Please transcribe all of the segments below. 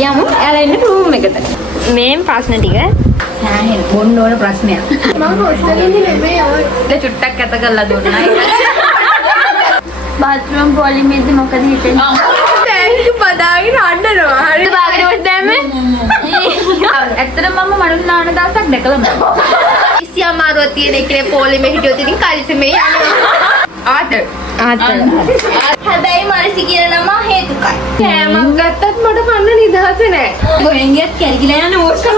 යමු එයාලා ඉන්න රූම් එකට. මේ ප්‍රශ්න ටික සෑහෙන බොන්න ඕන ප්‍රශ්නයක්. මම හොස්ටල් එකේ නෙමෙයි ඔය. චුට්ටක් ඇත කරලා දුන්නා. බාත්රූම් පොලිමේදී මොකද හිතෙන්නේ? ටැංක් බදාගෙන අඬනවා. හරි. බාගෙට දැම්මේ? ඇත්තටම මම මනුන් නාන දවසක් දැකලා මම. ඉස්සි අමාරුවක් තියෙන එකේ පොලිමේ හිටියොත් ඉතින් කලිසමේ යනවා. ආතල්. හැබැයි මානසි කියන නම හේතුකයි. කෑමක් ගත්තත් මට කන්න නිදහස නැහැ. ගොඩෙන් ගියත් කැරිකිලා යන ඕස්කම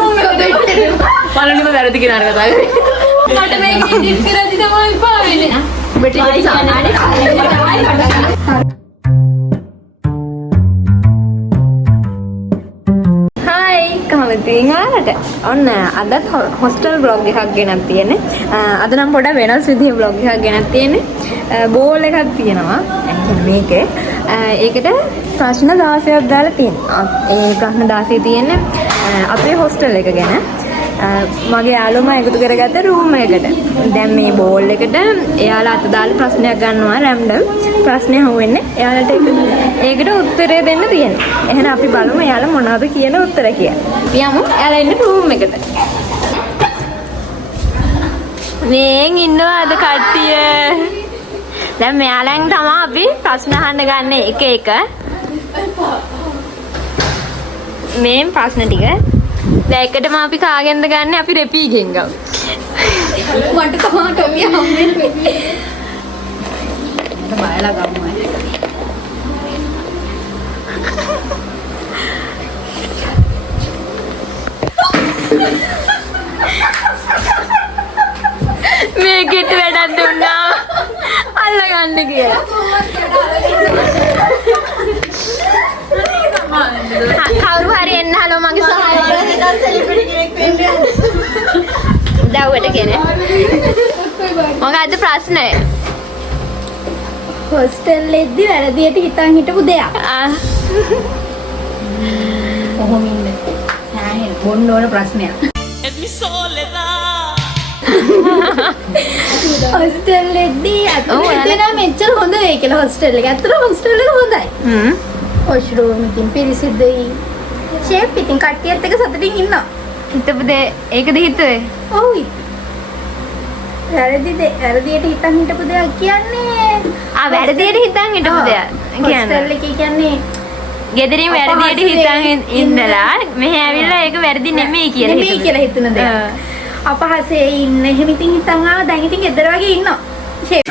බලන්නම වැරදි කෙනාට කතා කරේ. මට මේක එඩිට් කරද්දි තමයි පාවෙන්නේ. හායි කොහොමද ඔයාලට? ඔන්න අදත් හොස්ටල් බ්ලොග් එකක් ගෙනත් තියෙන්නේ. අද නම් පොඩ වෙනස් විදිහේ බ්ලොග් එකක් ගෙනත් තියෙන්නේ. බෝල් එකක් තියෙනවා. මේකේ ඒකට ප්‍රශ්න 16ක් දාලා තියෙනවා. ඒ ප්‍රශ්න 16 තියෙන්නේ අපේ හොස්ටල් එක ගැන. මගේ යාළුවා එකතු කරගත්ත රූම් එකකට. දැන් මේ බෝල් එකට එයාලා අත දාලා ප්‍රශ්නයක් ගන්නවා රැන්ඩම්. ප්‍රශ්නේ අහුවෙන්නේ එයාලට ඒකට උත්තරය දෙන්න තියෙනවා. එහෙනම් අපි බලමු එයාලා මොනවද කියන උත්තර කියලා. යමු එයාලා ඉන්න රූම් එකට. මේන් ඉන්නවාද කට්ටිය? දැන් මෙයාලෙන් තමයි අපි ප්‍රශ්න අහන්න ගන්න එක එක. මේ ප්‍රශ්න ටික දැන් එකටම අපි කාගෙන්ද ගන්න? අපි රෙපීගෙන් ගමු. මට තමයි ටොමිය හම්බෙන්නේ. බයලා ගමු. මේකට වැඩක් දුන්නා අල්ලගන්න කියලා. කවුරු හරි එන්න හලෝ මගේ සහායට. දවුවට කෙනෙක්. මොකද්ද ප්‍රශ්නේ? හොස්ටල් එකේදී වැරදියට හිතන් හිටපු දෙයක්. කොහොම ඉන්නේ? සෑහෙන බොන්න ඕන ප්‍රශ්නයක්. හොස්ටල් එකේදී අතන මෙච්චර හොඳ වෙයි කියලා හොස්ටල් එක. ඇත්තට හොස්ටල් එක හොඳයි. වොෂ්රූම් ඉතින් පිරිසිදුයි. ෂේප් ඉතින් කට්ටියත් එක්ක සතුටින් ඉන්නවා. හිතපු දේ ඒකද හිතුවේ? ඔව්. වැරදියට හිතන් හිටපු දෙයක් කියන්නේ වැරදියට හිතන් හිටපු දෙයක් හොස්ටල් එකේ කියන්නේ ගෙදරින් වැරදියට හිතන් ඉඳලා මෙහෙ ඇවිල්ලා ඒක වැරදි නෙමෙයි කියලා නෙමෙයි කියලා හිතන දෙයක්. අපහසේ ඉන්න එහෙම ඉතින් හිතන් ආවා දැන් ඉතින් ගෙදර වගේ ඉන්නවා. ෂේප්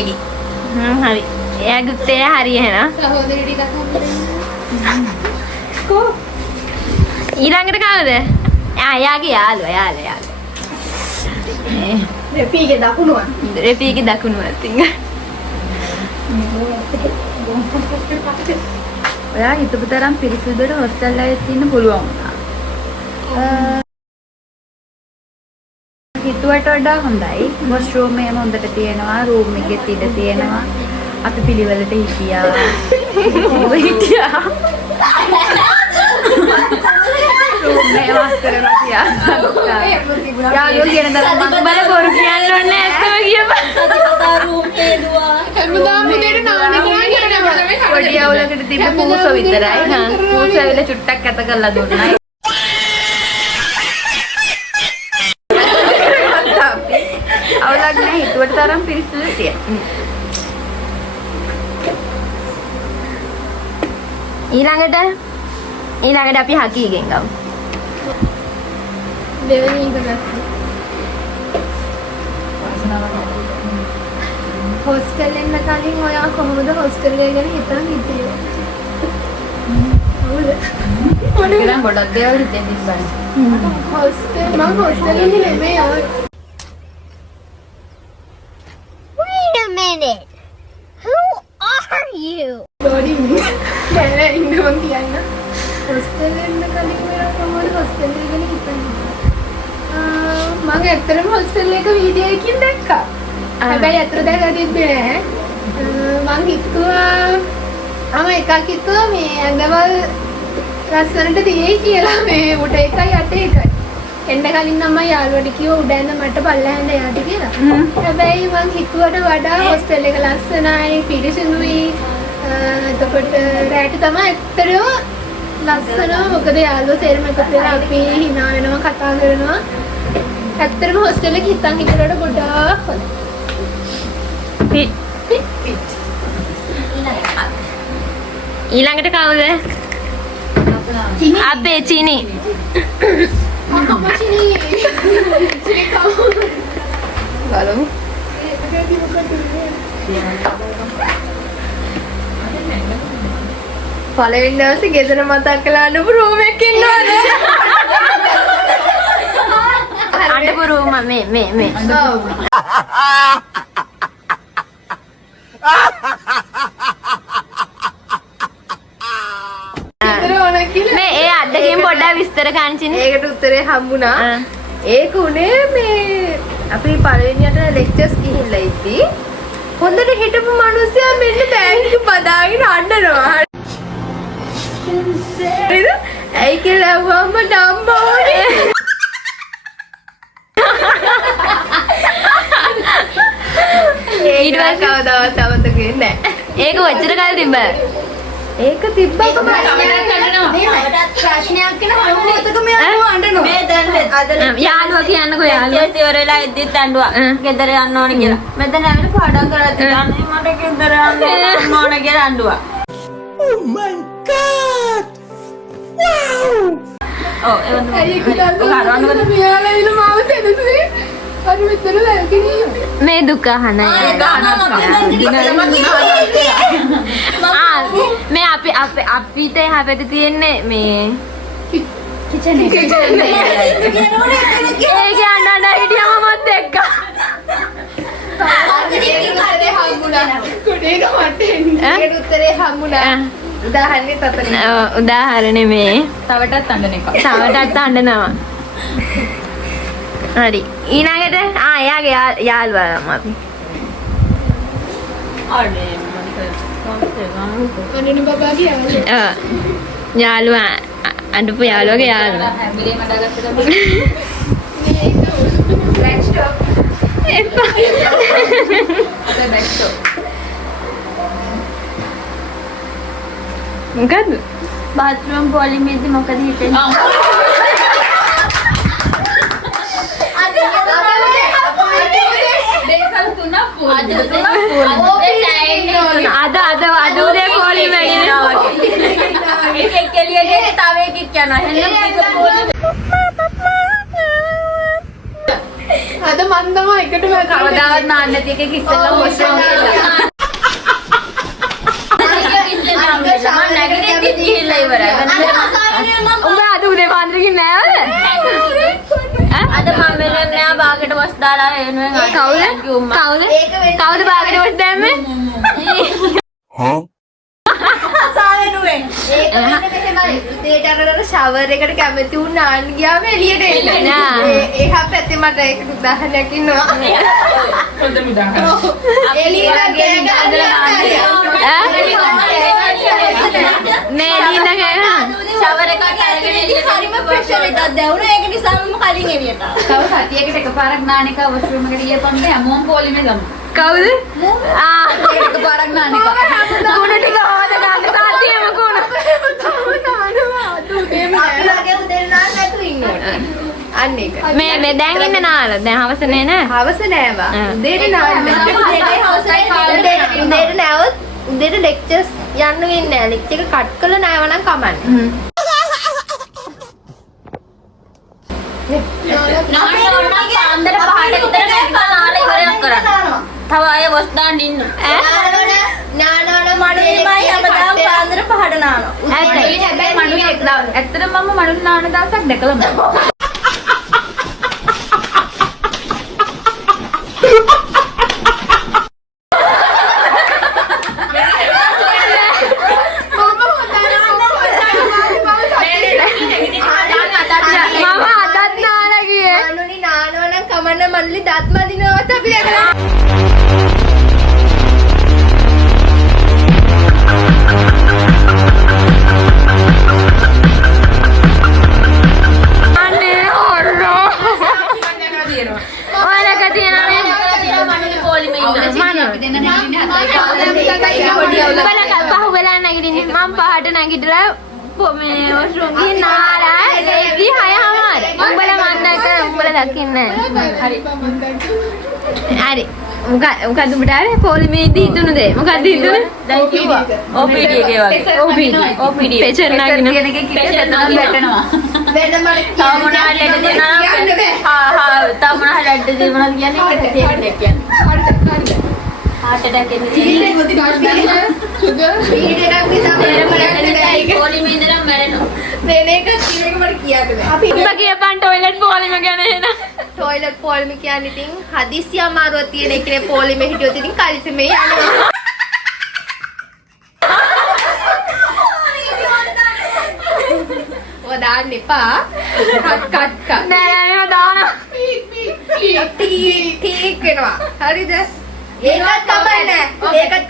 එකේ. හරි. එයා ගුත්තේ හරි එහෙනම්. සහෝදරි ටිකක් කො ඊළඟට කවුද? යාගේ යාළුවා. රෙපීගේ දකුණුව. රෙපීගේ දකුණු අතින්. ඔයා හිතපු තරම් පිරිසිදුට හොස්ටල් එකේ ඉන්න පුළුවන් වුණා. හිතුවට වඩා හොඳයි. වොෂ්රූම් එකම හොඳට තියෙනවා, රූම් එකෙත් ඉඳ තියෙනවා. අපි පිළිවෙලට හිටියා. රූම් එක වාස් කරලා තියා. යාළුවෝ කියන තරම් මම බල බොරු කියන්න ඕනේ ඇත්තම කියපන්. හැමදාම උදේට නාන කියන්නේ පොඩි අවුලකට තිබ්බ පූස විතරයි. පූස ඇවිල්ලා චුට්ටක් ඇත කරලා දුන්නා. අවුලක් නෑ හිතුවට තරම් පිරිසිදු තියෙනවා. ඊළඟට අපි හකීගෙන් ගමු. දෙවෙනි එක ගත්තා. හොස්ටල් එන්න කලින් ඔයා කොහොමද හොස්ටල් එක ගැන හිතන් හිටියේ? හවුද? මම ගොඩක් දේවල් හිතෙන් ඉස්සන්. මම හොස්ටල් එකේ නෙමෙයි ඔය. Wait a minute. Who are you? ඩෝඩි දැන් ඉන්න මං කියන්න. හොස්ටල් එන්න කලින් ඔයා කොහොමද හොස්ටල් එක ගැන හිතන් හිටියේ? මම ඇත්තටම හොස්ටල් එක වීඩියෝ එකකින් දැක්කා. හැබැයි අතර දැකලා තිබ්බේ නෑ. මං හිතුවා එකක් හිතුවා මේ ඇඟවල් ලස්සනට තියෙයි කියලා මේ උඩ එකයි යට එකයි. එන්න කලින් නම් මම යාළුවට කිව්වා උඩ ඇඳ මට පල්ලෙහාට යන්න කියලා. හැබැයි මං හිතුවට වඩා හොස්ටල් එක ලස්සනයි, පිරිසිදුයි. එතකොට රැට තමයි ඇත්තටම ලස්සන මොකද යාළුවෝ සේරම එකතු වෙලා අපි hina වෙනවා කතා කරනවා. ඇත්තටම හොස්ටල් එකේ හිතන් හිටරට ගොඩාක් හොඳයි. ඊළඟට කවුද? අපේ චිනි. අම්මචිනි. චිනි කවුද? බලමු. පළවෙනි දවසේ ගෙදර මතක් කළා අඬපු රූම් එකක ඉන්නවද? අඬපු රූම මේ. මේ ඒ අද්දකින් පොඩ්ඩක් විස්තර කරන්න. ඒකට උත්තරේ හම්බුණා. ඒක උනේ මේ අපි පළවෙනියට ලෙක්චර්ස් ගිහිල්ලා ඉති. හොඳට හිටපු මිනිස්සයා මෙන්න බෑග් එක බදාගෙන අඬනවා. හරිද? ඇයි කියලා වම්ම ඩම්බෝනේ. ඊට පස්සේ කවදාවත් අමතක වෙන්නේ නැහැ. ඒක ඔච්චර කාලෙ තිබ්බ. ඒක තිබ්බම යාළුවා කියන්නකෝ යාළුවා ඉවර වෙලා ඉද්දිත් ඇඬුවා. ගෙදර යන්න ඕන කියලා. මෙතන ඇවිත් පාඩම් කරලා තියන්නේ මට ගෙදර යන්න ඕන කියලා ඇඬුවා. ඔව් ඒක මෙයාලා ඉන්න මාව තෙදසේ අර මෙතන ලැබෙන්නේ. මේ දුක අහන මේ අපිට හැපෙද තියෙන්නේ මේ කිචන් එක. ඒක අඬන හිටියම මත් එක්ක. උත්තරේ හම්බුණා. උදාහරණේ තතන. උදාහරණේ මේ තවටත් අඬන එක. තවටත් අඬනවා. හරි. ඊළඟට එයාගේ යාළුවා අපි. අනුන බබා කියන්නේ. යාළුවා අඬපු යාළුවගේ යාළුවා. Black stop. මොකද්ද? බාත්රූම් පොලිමේදී මොකද හිතෙන්නේ? අද උදේ පොලිම එකෙක් එළියට තව එකෙක් යනවා. අද මන් තමයි එකටම කවදාවත් නාන්න නැති එකක ඉස්සෙල්ලා හොස්ටල් ගිහලා. උඹ අද උදේ පාන්දරකින් නෑවද? අද මම මෙන්න නෑ බාගෙට වස් දාලා එනුවෙන් කවුද බාගෙට වස් දැම්මේ? උදේට අර ෂවර් එකට කැමති වුණ නාන්න ගියාම එළියට එන්නේ. එහා පැත්තේ මට ඒක උදාහරණයක් ඉන්නවා. එළියට මේ දින ගෑන ෂවර් එකක් අරගෙන එළියට හරිම ප්‍රෙෂර් එකක් දැවුණා. ඒක නිසා මම කලින් එළියට ආවා. තව සතියකට එකපාරක් නාන එක වොෂ්රූම් එකට ගියපන් හැමෝම පොලිමේ ගමු. කවුද? එකපාරක් නාන එක. කුණ ටික හොද ගන්න තාතියම කුණ. අපිලාගේ උදේ නාන්න නැතු ඉන්නේ. අන්න ඒක. මේ දැන් ඉන්න නාල. දැන් හවස නේ නෑ. හවස නෑවා. උදේට නාන්න. උදේට නැවොත් උදේට ලෙක්චර්ස් යන්න වෙන්නේ නෑ. ලෙක්චර් එක කට් කරලා නාව නම් කමන්නේ. අන්දර පහට විතර නාලා ඉවරයක් කරන්න. තව අය වස් දාන්න ඉන්න. නානවන මනුයි හැමදාම පාන්දර පහට නානවා. හැබැයි මනුයි ඇත්තටම මම මනුයි නාන දවසක් දැකලා මම. කමන්න මල්ලි දත් මදිනවත් අපි දැකලා අනේ නැගිටලා මේ වොෂ්රූම් ගිහින් නාලා එද්දි 6:00. උඹලා මන් දැක්ක උඹලා දකින්නේ නැහැ. හරි. මොකද උඹට ආවේ පොලිමේදී හිතුණු දේ. මොකද්ද හිතුනේ? දැන් කිව්වා OPD එකේ වගේ OPD පෙචර් නගින වැටෙනවා වෙනම තව මොන හරි ලෙඩ දෙනවා තව මොන හරි ලෙඩ දෙනවා කියන්නේ heart attack එන්නේ sugar පොලිමේදී නම් මැරෙනවා වෙන එක මට කියන්න බෑ. උඹ කියපන් ටොයිලට් පොලිම ගැන එන ටොයිලට් පොලිම කියන්නේ ඉතින් හදිස්සි අමාරුවක් තියෙන එකනේ පොලිමේ හිටියොත් ඉතින් කලිසමේ යනවා. ඔය දාන්න එපා. කට් නෑ නෑ දාන ටීක් වෙනවා. හරිද? ඒකත්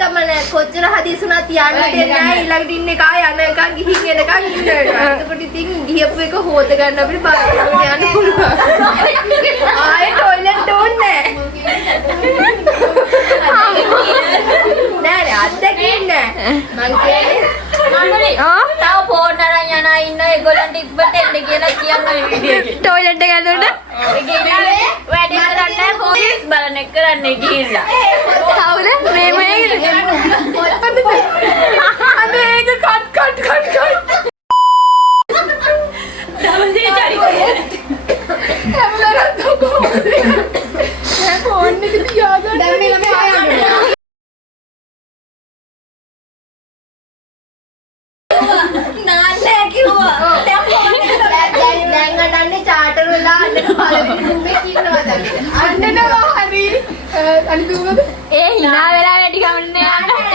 කමන්නේ. කොච්චර හදිස්සුණත් යන්න දෙන්නේ නැහැ. ඊළඟට ඉන්න එක යනකම් ගිහින් එනකම් ඉන්න වෙනවා. එතකොට ඉතින් ගියපු එක හොද ගන්න අපිට බාරකට යන්න පුළුවන්. ආයේ ටොයිලට් ඕනේ නෑ. අත්දැකීම් නෑ. මං කියන්නේ මන්දරි තව ෆෝන් අරන් යන ඉන්න ඒගොල්ලන්ට ඉක්මනට එන්න කියලා කියන්න වීඩියෝ එකේ ටොයිලට් එක ඇතුළට වැඩි කරන්නේ පොලිස් බලන එක කරන්නේ ගිහිල්ලා කවුද මේ අනේ ඒක කට් දවසේ චරි phone එක තියාගන්න දැන් මේ ළමයි ආයන්නේ. නාන්නේ කිව්වා දැන් අඬන්නේ චාටර් වෙලා අඬන පළවෙනි රූමේ ඉන්නවා දැන්. අඬනවා හරි අනිත් උගද ඒ hina වෙලා වැඩි ගමන්නේ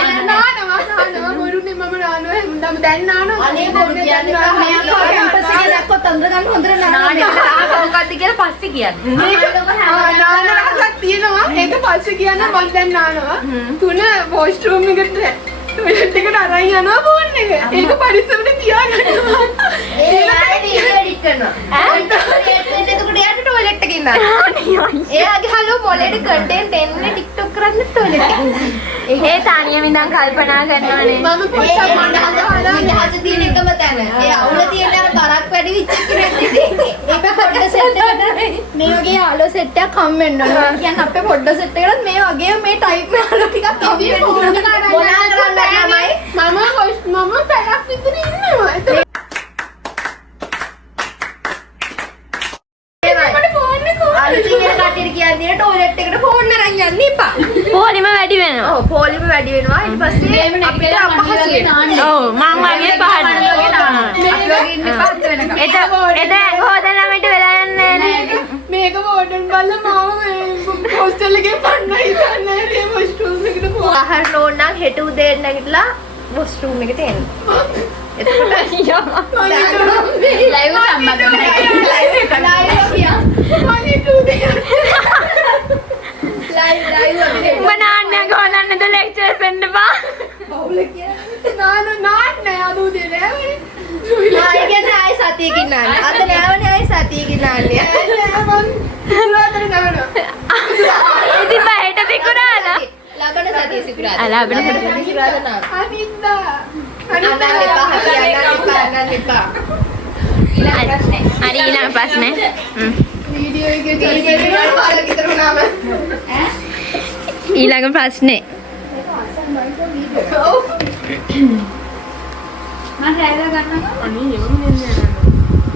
යන්න නානවා බොරුනේ මම නානවා හුඳම දැන් නානවා අනේ බොරු කියන්නේ මෙයා කැම්පස් එකේ දැක්කොත් අnder ගන්න හොඳට නානවා. මොකද්ද කියලා පස්සේ කියන්නේ. නානරහක් තියෙනවා ඒක පස්සේ කියන්න මම දැන් නානවා 3 වොෂ්රූම් එකට ටොයිලට් එකට අරන් යනවා ෆෝන් එක ඒක පරිස්සමට තියාගන්නවා ඒ යාට වීඩියෝ එඩිට් කරනවා. එතකොට යාට ටොයිලට් එකේ ඉන්නවා. එයාගේ හලෝ මොලේට කන්ටෙන්ට් එන්නේ TikTok කරන්න ටොයිලට් එකේ. ඒ තානියම ඉඳන් කල්පනා කරනවානේ මම පොඩ්ඩක් මඩ හදලා හද තියෙන එකම තැන. ඒ අවුල තියෙන අර බරක් වැඩි විච්ච කෙනෙක් ඉතින්. ඒක පොඩ්ඩ සෙට් එකට මේ වගේ යාළුවෝ සෙට් එකක් හම් වෙන්න ඕනේ. කියන්නේ අපේ පොඩ්ඩ සෙට් එකකට මේ වගේ මේ ටයිප් යාළුවෝ ටිකක් හම් වෙන්න ඕනේ. මොනවා කරන්නද ළමයි? මම පැයක් විතර ඉන්නවා ඒක අලුතින් එන කට්ටියට කියන්නේ ටොයිලට් එකට ෆෝන් අරන් යන්න එපා. පොලිම වැඩි වෙනවා ඔව් පොලිම වැඩි වෙනවා. ඊට පස්සේ අපිට අපහසු වෙනවා. ඔව් මං වගේ පහන අපි වගේ ඉන්න පහත් වෙනකම්. එත හොදන ළමයිට වෙලා යන්නේ නෑනේ මේක වෝඩන් බලලා මම හොස්ටල් එකේ පන්නයි ඉන්නේ මේ වොෂ්රූම් එකට ආහාර නෝන නම් හෙට උදේ නැගිටලා වොෂ්රූම් එකට එන්න. එතකොට ලයිව් සම්බන්ධ උඹ නාන්නය ගොඩන්නද ලෙක්චර්ස් එන්න බා නාන්නේ අද උදේ නෑ ආයි සතියකින් නාන්නේ. අද නෑවනේ ආයි සතියකින් නාන්නේ. ඉතින් බයට පිකුරාලා ලබන සතිය සිකුරාදා. ලබන සතිය සිකුරාදා නාන්න. අනිද්දා අනන්න එපා. අනන්න එපා. හරි ඊළඟ ප්‍රශ්නේ වීඩියෝ එකේ බලලා විතර වුණාම ඊළඟ ප්‍රශ්නේ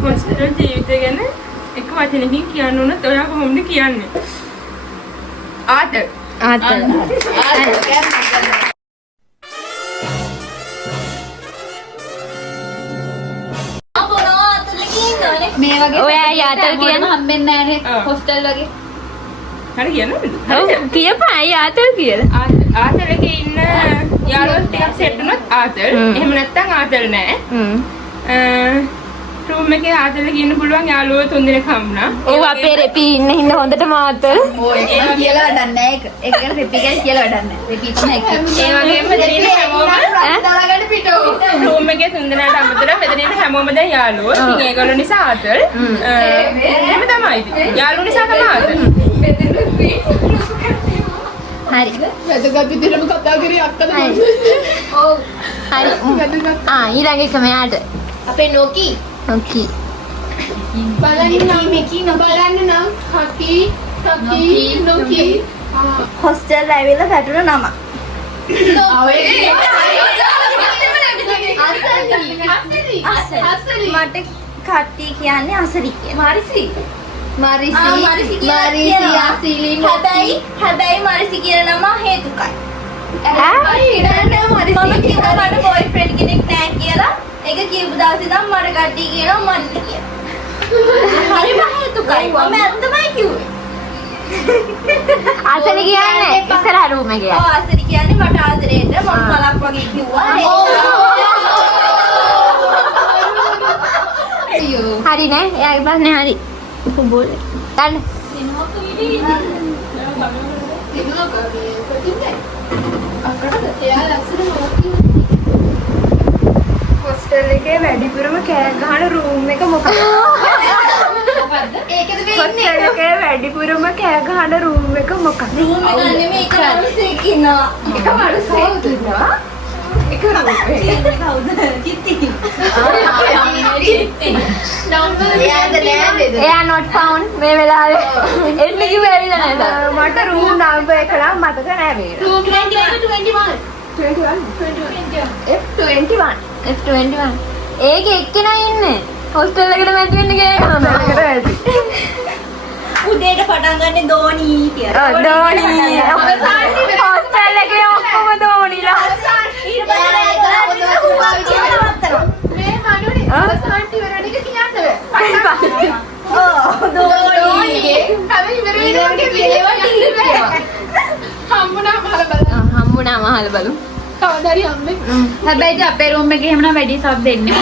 හොස්පිටල් ජීවිතය ගැන එක වචනකින් කියන්න උනත් ඔයා කොහොමද කියන්නේ? ආතල්. මේ වගේ ඔයා යාතල් කියන හම්බෙන්නේ නැහැ හොස්ටල් වගේ හරි කියන්නද? ඔව් කියපන් යාතල් කියලා ආතල් එකේ ඉන්න යාළුවෝ ටිකක් සෙට් වුණොත් ආතල්. එහෙම නැත්නම් ආතල් නෑ. රූම් එකේ ආතල් ඉන්න පුළුවන් යාළුවෝ 3 දෙනෙක් හම්බුණා. ඔව් අපේ රෙපි ඉන්න හින්දා හොඳටම ආතල් ඔය ඒක කියලා වැඩක් නැහැ ඒක. ඒක ගැන රිපි ගැන කියලා වැඩක් නැහැ. රිපි තමයි එක. ඒ වගේම මෙතන ඉන්න හැමෝම දාගන්න පිටෝ රූම් එකේ 3 දෙනාට අමතරව මෙතන ඉන්න හැමෝම දැන් යාළුවෝ. ඉතින් ඒගොල්ලෝ නිසා ආතල්. එහෙම තමයි ඉතින්. යාළුවෝ නිසා තමයි ආතල්. හරි. වැදගත් විදිහටම කතා කරේ අක්කද හරි. ඔව් හරි. වැදගත් ඊළඟ එක මෙයාට. අපේ නොකි ඔකේ. බලන්න නම් හකි නොකි හොස්ටල් ඇවිල්ලා වැටුණ නම. මට කට්ටිය කියන්නේ අසරි කියලා. මාරිසි හැබැයි මරිසි කියන නම හේතුකයි. ඈ? මම කිව්වා මට බොයිෆ්‍රෙන්ඩ් කෙනෙක් නැහැ කියලා. ඒක කියපු දවසේ ඉඳන් මට කට්ටිය කියනවා මරිසි කියලා. හරිම හේතුකයි. මම ඇත්තමයි කිව්වේ. අසලි කියන්නේ ඉස්සරහ රූම් එකේ. ඔව් අසරි කියන්නේ මට ආදරේට මම මලක් වගේ කිව්වා. හරි නෑ. එයාගේ ප්‍රශ්නේ හරි. පුබුල්. ගන්න. හොස්ටල් එකේ වැඩිපුරම කෑ ගහන රූම් එක මොකක්ද? ඒකද හොස්ටල් එකේ වැඩිපුරම කෑ ගහන රූම් එක මොකක්ද? රූම් එක නෙමෙයි ඒක මිනිස්සෙක් ඉන්නවා. එක මනුස්සයෙක් ඉන්නවා. එක රූම් එකේ. කවුද? කිත්ති. එයාද නෑ නේද? එයා not found මේ වෙලාවේ. එන්න කිව්වේ ඇවිල්ලා නේද? මට රූම් නම්බර් එක නම් මතක නෑ මේ. F21. ඒකේ එක්කෙනා ඉන්නේ. හොස්ටල් එකට මැච් වෙන්න ගියා නේද? උදේට පටන් ගන්න දෝනි කියලා. ඔව් ධෝනි. හොස්ටල් එකේ ඔක්කොම ධෝනිලා. ඊට පස්සේ මේ මනුනේ අවසාන්ටි වෙරණික කියන්න බෑ දෝනි. හැබැයි වෙරණිකගේ හම්බුනාම අහලා බලන්න හම්බුනාම අහලා බලමු. කවදා හරි හම්බෙයි හැබැයි අපේ රූම් එකේ එහෙමනම් වැඩි සබ් දෙන්නේ.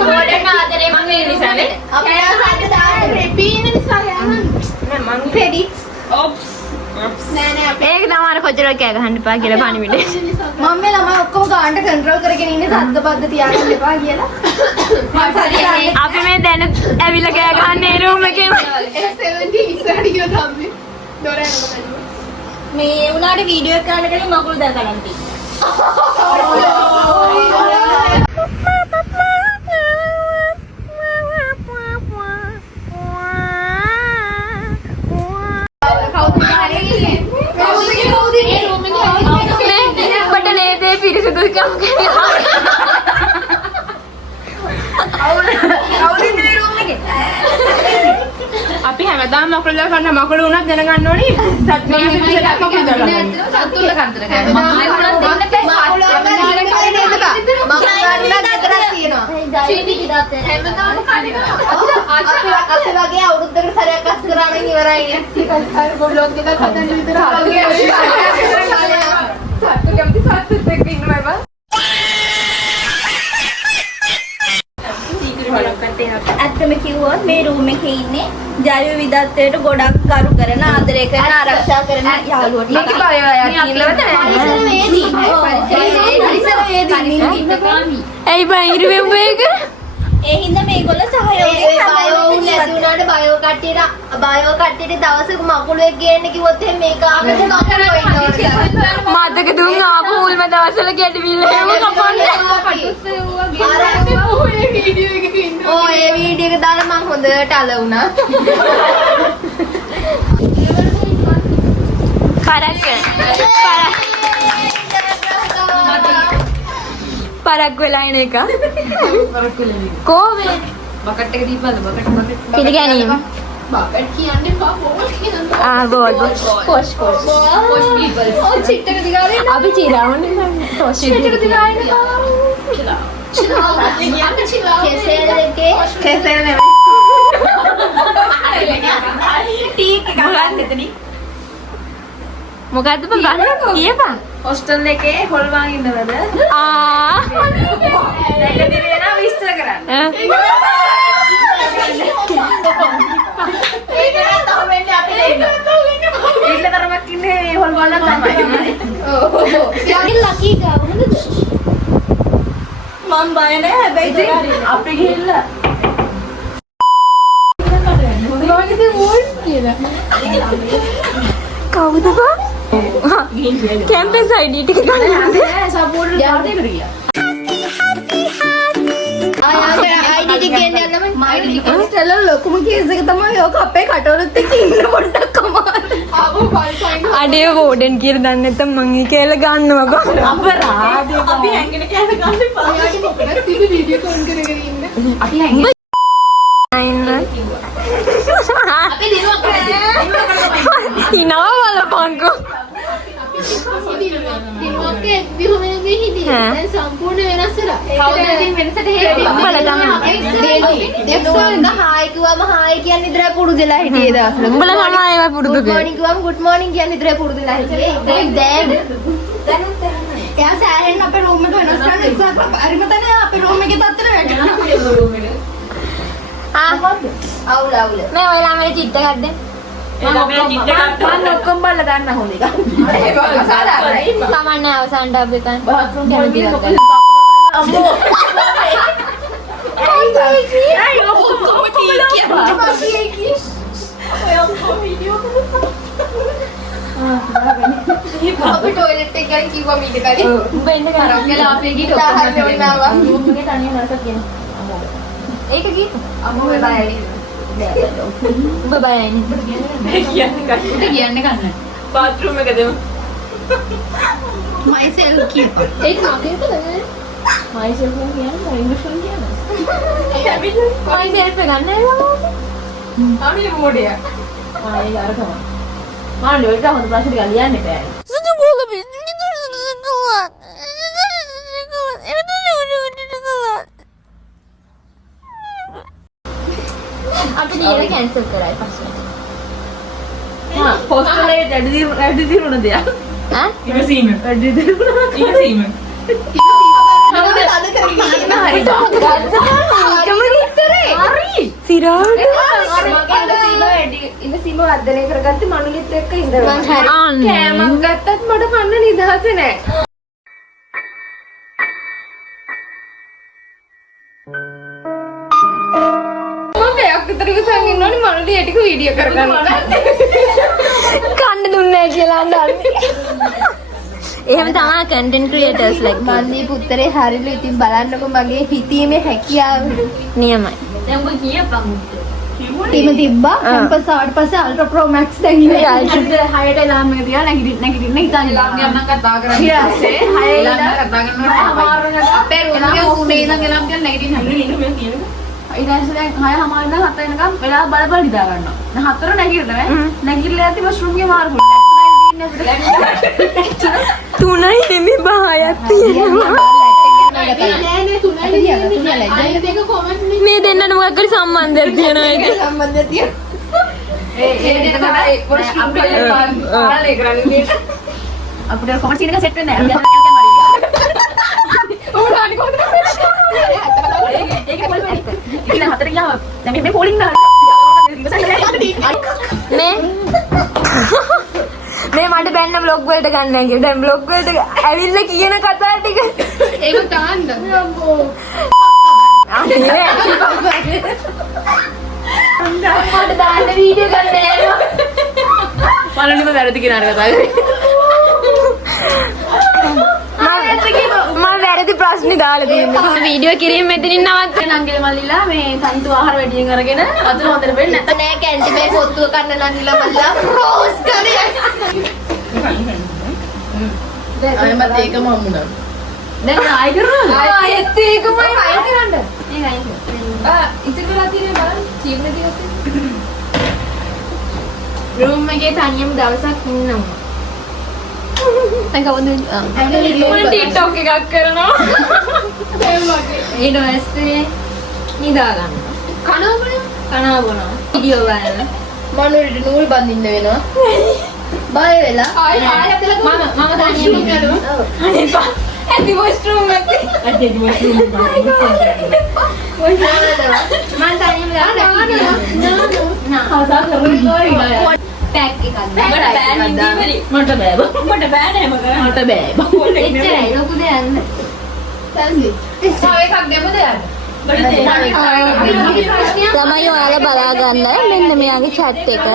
ගෝඩන් ආදරේ මම ඒ නිසානේ. අපේ ආසන්න දාන්නේ පීන නිසා යන්න මං ක්‍රෙඩිට්ස් ඔප්ස්. නෑ නෑ ඒක තමයි කොච්චර කෑ ගහන්න එපා කියලා පණිවිඩේ. මම මේ ළමයි ඔක්කොම ගානට කන්ට්‍රෝල් කරගෙන ඉන්නේ සද්ද බද්ද තියාගන්න එපා කියලා. අපි මේ දැන ඇවිල්ලා කෑ ගහන්නේ රූම් එකේම. 70 ඉස්සරහට ගියොත් හම්බෙයි දොර යනවා මේ උනාට වීඩියෝ එක කරන්න කලින් මකුළු දැකලා මට නේදේ පිරිසිදු කම් අපි හැමදාම මකුළු දාලා ගන්න මකුළු උනත් දැනගන්න ඕනේ. සත්ත්වයේ පිටට මකුළු දාලා. සතුල්ල කන්දර ගන්න. මම උනත් දෙන්න බෑ. හැමදාම කඩේනවා අත වගේ අවුරුද්දකට සැරයක් අස් කරා නම් ඉවරයි. අර බොලොග් එකක් හදන්න විතර සත්තු කැමති සත්තුත් එක්ක ඉන්නවා බා. ඇත්තම කිව්වොත් මේ රූම් එකේ ඉන්නේ ජෛව විවිධත්වයට ගොඩක් කරු කරන ආදරය කරන ආරක්ෂා කරන යාළුවෝ ටික. මේක බය අය කියලාද ඇයි බං ඉරුවෙම් එක? ඒ හින්දා මේගොල්ලෝ සහයෝගය බයෝ නැති උනාට බයෝ කට්ටියට දවසක මකුළුවෙක් ගේන්න කිව්වොත් එහෙනම් මේක ආවෙත් මකුළුව ඉන්නවා. මතක දුන් ආපු මුල්ම දවස්වල ගැටවිල්ල එහෙම කපන්නේ. වීඩියෝ එකක ඉන්නවා ඕ ඒ වීඩියෝ එක දාලා මං හොඳට අල වුණා. පරක් වෙලා එන එක. කොහොමද? බකට් එක දීපල්ද බකට්. පිළිගැනීම. බබට් කියන්නේ බෝල් කියනවා බෝල්. Posh people. ඔය චිට්ටක දිගාරින් අපි චිරවන්නේ ටොස් චිට්ටක දිගාරින් කෙසෙල් එකේ කෙසෙල් නෙමෙයි. ටීක් එක ගන්න එතනින්. මොකද්ද බං ගන්න කියපන්. හොස්ටල් එකේ හොල්වාන් ඉන්නවද? ඒක දිනේ නම් විස්තර කරන්න. ඒක නම් වෙන්නේ අපි දෙන්න. ඉන්න තරමක් ඉන්නේ හොල්වාන් තමයි. ඔව්. යන්නේ ලකී ගාවුනද? මම බය නැහැ හැබැයි දොරාරින්. අපි ගිහිල්ලා මොනවද ඕන් කියලා කැම්පස් ID ටික ගන්න. සපෝට් යාර්ඩේකට ගියා. ස්ටෙල්ල ලොකුම කේස් එක තමයි ඔක අපේ කටවලුත් එක්ක ඉන්න පොඩ්ඩක් අමාරුයි. අඩේ වෝඩන් කියලා දන්නේ නැත්නම් මං ඒ කෑල්ල ගන්නවකෝ. අපරාධේ අපි හැංගෙන කෑම ගන්න එපා. තිබි වීඩියෝ කෝල් කරගෙන ඉන්න. අපි හැංගෙන අපි දිනුවක් හිනාව බලපන්කෝ. දිනුවක්ගේ විහුමනේ හිටියේ. දැන් සම්පූර්ණ වෙනස් වෙලා. කවුද ඉතින් වෙනසට හේතුව? දෙක්සෝන්ද හායි කිව්වම හායි කියන්නේ ඉදලා පුරුදුලා හිටියේ දාස්ල. උඹලා මොනවා ඒවා පුරුදු good morning කිව්වම good morning කියන්නේ ඉදලා පුරුදුලා හිටියේ. දැන් එයා සෑහෙන්න අපේ රූම් එක වෙනස් කරන්න එක්සත් හරිම තැන අපේ රූම් එකේ තත්තර වැටෙනවා. අවුල අවුල. මේ ඔයලා මේ චිට්ට ගන්න. මම ඔක්කොම බලලා ගන්න හොඳ එක. තමන්නේ අවසානට අපි කන්. අම්මෝ. අපි ටොයිලට් එක ගැන කිව්වා මීට කලින්. උඹ එන්න ගන්න. කියලා අපේ ගිහින් දාහන්න ඕනාවා. රූම්ගේ තනියම නරක කියන. ඒක කි. අම්මෝ මේ බයයි. උඹ බයයිනේ. කියන්නේ ගන්න. බාත්රූම් එක දෙමු. myself කියපන්. ඒක නෝකේද නේද? මයිසෙල්ෆ් කියන්නේ ඉංග්‍රීසි වලින් කියන්නේ. කොයි සෙල්ෆ් එක ගන්න ඒවා. අපි මොඩිය. ආයේ අර තමයි. මම ලොයිට හොඳ ප්‍රශ්න ටික ලියන්න බෑ. අපි ලියලා කැන්සල් කරයි පස්සේ. හා පොස්ටලේ ඇඩි දිරුණ දෙයක්. ඈ? ඉවසීම. ඇඩි දිරුණ ඉවසීම. සිරාට ඉවසීම වර්ධනය කරගත්තේ මනුලිත් එක්ක ඉඳලා. අන්න. කෑමක් ගත්තත් මට කන්න නිදහස නෑ. මම පැයක් විතර ඉවසන් ඉන්නෝනේ මනුලිය ටික වීඩියෝ කරගන්න. කන්න දුන්නේ නැහැ කියලා අඬන්නේ. එහෙම තමයි කන්ටෙන්ට් ක්‍රියේටර්ස් ලයික් මන්දී පුත්තරේ හරිලු ඉතින් බලන්නකො මගේ හිතීමේ හැකියාව. නියමයි. දැන් ඔබ කියපන්. ටීම තිබ්බා කැම්පස් ආවට පස්සේ අල්ට්‍රා ප්‍රෝ මැක්ස් දැන් ඉන්නේ. හයට එලාම් එක තියලා නැගිටින්න හිතන්නේ. එලාම් ගියනම් කතා කරන්නේ. ඊපස්සේ හය එලාම් කතා කරනවා. අපේ රූම් එකේ උනේ ඉඳන් එලාම් කියලා නැගිටින්න හැදුනේ කියනවා. ඊට පස්සේ දැන් 6:00 ඉඳන් 7 වෙනකම් වෙලාව බල නිදා ගන්නවා. දැන් 4 නැගිටිනවා. නැගිටලා යද්දි වොෂ්රූම් එකේ මාරු කරලා. තුනයි නෙමෙයි 10ක් තියෙනවා. දෙක කොමන්ට් මේ දෙන්නට මොකක් හරි සම්බන්ධයක් තියෙනවා ඒක. සම්බන්ධය තියෙනවා. පාලනය කරන්නේ. අපිට කොමන්ට් සීන් එක සෙට් වෙන්නේ නැහැ. උඹලානි කොහොමද ඒක පොල් වෙයි. ඉතින් හතර ගියාම දැන් මේ පොලින් මේ මට බැන්න බ්ලොග් වලට ගන්න කියලා. දැන් බ්ලොග් වලට ඇවිල්ලා කියන කතා ටික. ඒක තාන්න. මට දාන්න වීඩියෝ ගන්න යනවා. බලන්නම වැරදි කියන කතා කරේ. මම වැරදි ප්‍රශ්නේ දාලා තියෙනවා. වීඩියෝ කිරීම මෙතනින් නවත්වන්න. නංගිල මල්ලිලා මේ තනිතු ආහාර වැඩියෙන් අරගෙන අතන හොඳට වෙන්නේ නැත්නම් නෑ කැන්ටි මේ පොත්තුව කන්න නංගිලා මල්ලා රෝස් කරේ. අයමත් ඒකම හම්බුණා. දැන් ආයෙ කරනවද? ආයෙත් ඒකමයි ආයෙ කරන්න. ඒක ආයෙ. ඉතිරිලා තියෙන බලන්න චීවන දිවසේ. රූම් එකේ තනියම දවසක් ඉන්නවා. දැන් කවුද? ටික්ටොක් එකක් කරනවා. ඊට පස්සේ නිදා ගන්නවා. කනවා බොනවා. වීඩියෝ බලනවා. මනුරිට නූල් බඳින්න වෙනවා. බය වෙලා ආයෙ ඇදලා මම තනියම ඉන්නවා. අනේපා. ඇති වොෂ්රූම් එකේ. ඇති වොෂ්රූම් එකේ. මම තනියම දාලා ආසා කරන්නේ පැක් එකක් මට බෑ නෑ මට බෑ මට බෑ එච්චරයි ලොකු දෙයක් නෑ. තල්ලි. තව එකක් දෙමුද යන්න? ළමයි ඔයාලා බලා ගන්න මෙන්න මෙයාගේ chat එක.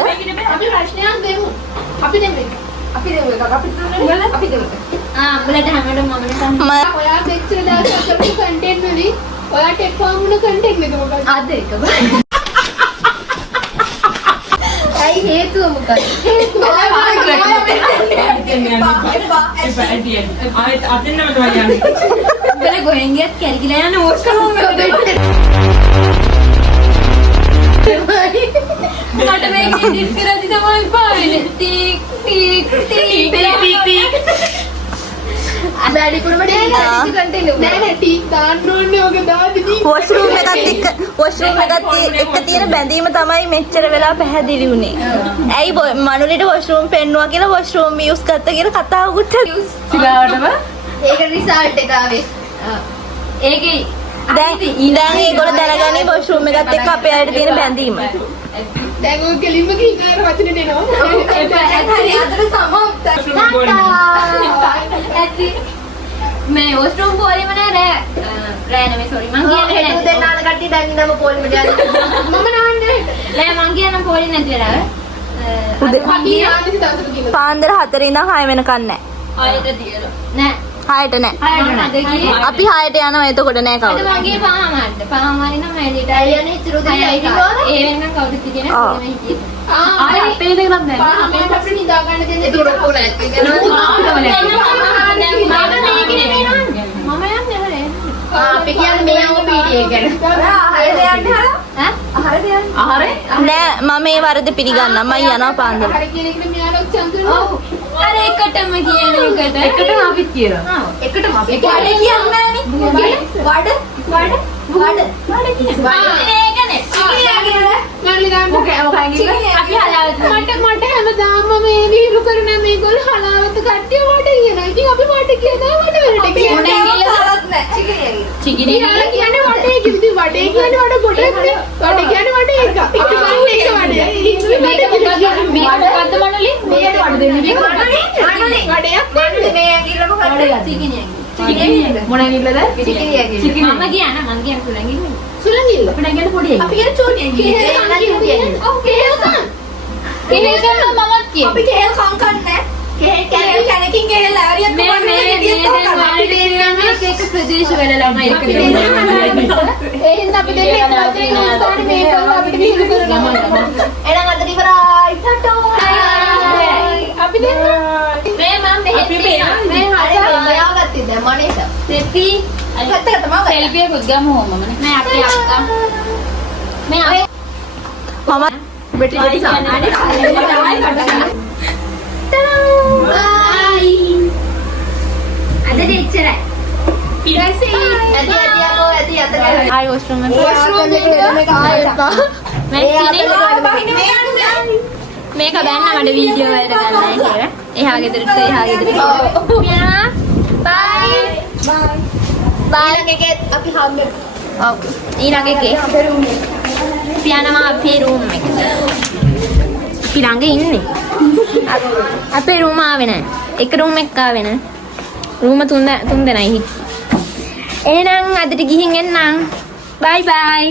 අපි ප්‍රශ්නයක් දෙමු. අපි නෙමෙයි. අපි දෙමු එකක්. අපි දෙමු. උඹලට හැමෝටම මම නටන්න. ඔයා මෙච්චර දවස් කරපු කන්ටෙන්ට් වලින් ඔයාට එක්කම වුණ කන්ටෙන්ට් එක මොකක්ද? අද එක බලන්න. ඇයි හේතුව මොකක්ද? උඹලා ගොහෙන් ගියත් කැරකිලා යන ඕස්කරෝම මට මේක ඉඩිට් කරද්දි තමයි පාවෙන්නේ. ටික් ටික් ටික් ටික්. වැඩිපුරම කන්ටෙන්ට් එක. නෑ ටීක් දාන්න ඕනේ ඔක දාදී. වොෂ්රූම් එකත් එක්ක තියෙන බැඳීම තමයි මෙච්චර වෙලා පැහැදිලි වුනේ. ඇයි මනුලිට වොෂ්රූම් පෙන්නුවා කියලා වොෂ්රූම් යූස් කරත්ත කියලා කතාවකුත් චිලාවටම ඒක රිසල්ට් එක ආවේ. ඒකේ දැන් ඒගොල්ලෝ දැනගනි වොෂ්රූම් එකත් එක්ක අපේ අයට තියෙන බැඳීම. දැන් ඔය කෙලින්ම කීකාර වචනෙට එනවා. හරි අතට ඇති මේ වොස්ට්‍රූම් පොලිම නෑ රෑ නෙමෙයි සෝරි මං කියන්නේ හේතු දෙන්නාන කට්ටිය දැන් ඉඳන්ම පොලිමට යනවා. මම නාන්නේ. නෑ මං කියන පොලි නැති වෙලා අපි ආන්නේ දවසට කිව්වා. පාන්දර 4 ඉඳන් 6 වෙනකන් නැහැ. ආයෙත් තියලා නෑ 6ට නැහැ. අද ගියේ අපි 6ට යනවා එතකොට නෑ අද කවුරු. මං ගියේ පහමාරට පහමාරේ නම් මයිලිට අයියනේ චිරුදේ අයියනේ. ඒ වෙනකන් කවුරුත් කියන පොලිම හිටියේ ආයෙ අපේ දෙක නම් දැන් අපේ අපිට නිදා ගන්න දෙන්නේ ඒක රොක්කෝ නැති මම මේකනේ නේනවා මම යන්නේ හරේ අපි කියන්නේ මේ යව පීඩිය ගැන. ආහාරද යන්නේ හරා? ඈ ආහාරද යන්නේ? ආහාරේ නෑ මම මේ වරද පිළිගන්නම්. මම යනවා පාන්දර. හරි කියන එකට මෙයාලා චන්ද්‍රන. අර එකටම කියන එකට එකටම අපිත් කියනවා. එකටම අපි වඩ කියන්නේ නෑනේ වඩ ඒකනේ නරලි ගන්න. අපි හලාවත මට හැමදාම මේ විහිළු කරන මේගොල්ලෝ හලාවත කට්ටිය මට කියනවා. ඉතින් අපි මට කියනවා මට වෙලට කියනවා. චිකිරි ඊළඟ කියන්නේ වටේ කිව්වි වටේ කියන්නේ වඩ ගොඩක් නේ. වටේ කියන්නේ වඩ එක. ඒක වඩේ. මේක මොකද්ද මනලි මේකට වඩ දෙන්නේ වඩයක් නෙමෙයි මේ ඇඟිල්ල මොකක්ද? චිකිනි මොන ඇඟිල්ලද? චිකිනි ඇඟිල්ල. මම කියන මං කියන සුලංගි සුලංගිල්ල. අපේ ඇඟිල්ල පොඩි ඇඟිල්ල. අපි කියන චෝටි ඇඟිල්ල. ඔව් කේල්කන්. කෙහෙල් මමත් කියන අපි කේල් කම් කන්නේ. කේල් කනකින් කේල් ආරියක් මේ දැන් වලට කියන්නේ එක ප්‍රදේශ වල ළමයි එක ඒ හින්දා අපි දෙන්නේ වචනේ නෝස්තානේ මේගොල්ලෝ අපිට විහිළු කරනවා. එහෙනම් අද ඉවරයි. ටටෝ. අපි දෙන්නේ මේ මම මෙහෙත් මේ හරි මෙයාගත්ත ඉතින් මනේට. සෙපි පැත්තක තමයි. සෙල්ෆි එකක් ගමු මමනේ. මේ අපේ අක්කා මේ අපේ මම බෙටි සාමාන්‍ය අද දෙච්චරයි ඇති අත ගන්න. ආයි වොෂ්රූම් එක වොෂ්රූම් එක ආයෙපා. මේක බෑන්න මට වීඩියෝ වලට ගන්නයි කියලා. එහා ගෙදරට එහා ගෙදරට. යනවා. බයි. ඊළඟ එකේ අපි හම්බෙමු. ඔව්. ඊළඟ එකේ පියානවා අපේ රූම් එකට. අපි ළඟ ඉන්නේ. අපේ රූම ආවේ නැහැ. එක රූම් එකක් ආවේ නැහැ. රූම තුන් දෙනයි හිටියේ. එහෙනම් අදට ගිහින් එන්නම්. බයි බයි.